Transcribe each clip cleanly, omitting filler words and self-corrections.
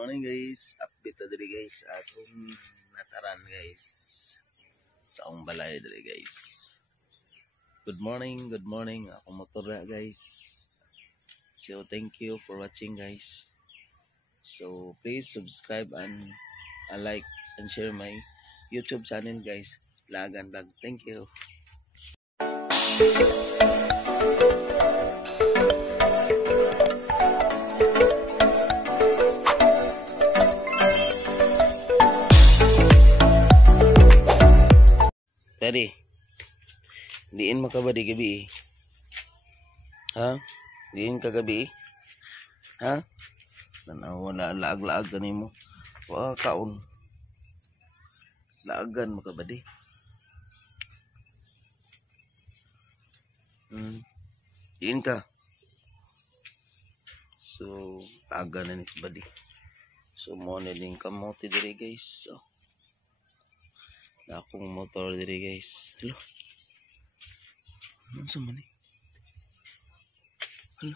morning guys, update na dali guys atong nataran guys sa akong balay dali guys. Good morning akong motor na guys. So thank you for watching guys. So please subscribe and like and share my YouTube channel guys, Lagan Vlog. Thank you. Tadi, diin makabadi gabi. Ha? Diin ka gabi. Ha? Tanaw na laag-laag kanimo. Wa kaon. Laagan makabadi. Diin ka. So, aga na ni sa badi. So, mo na din kamote diri guys. So, akong motor diri guys. Hello. Ano sa man eh? Hello.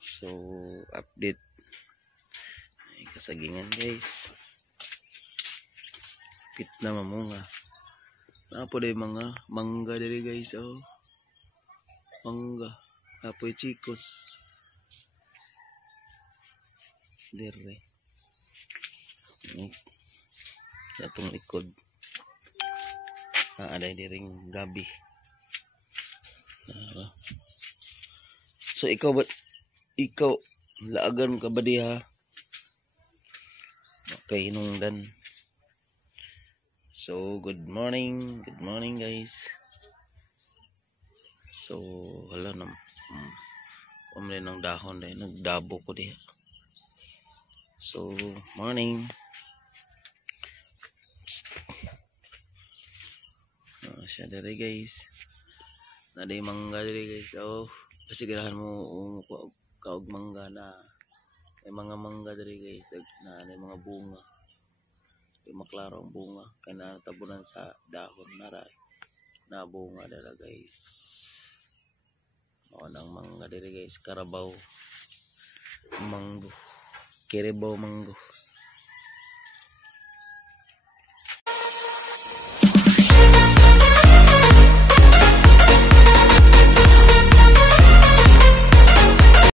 So update. Ay, kasagingan guys. Pit na mamunga. Napo day mga mangga diri guys. Oh. Mangga. Apoy chicos. Dire atong likod ada diring gabi. So ikaw laagan ka ba diha? Okay, hinungdan. So good morning guys. So wala na kumre ng dahon dahil nagdabo ko diha. So, morning. Siya dari guys. Naday mangga dari guys. So, pasigurahan mo kaog mangga na. May mga mangga dari guys. Na may mga bunga. May maklaro ang bunga. Kaya natabunan sa dahon na ray. Na bunga dala guys. Maunang mangga dari guys. Karabaw. Manggo. Kiribaw manggo.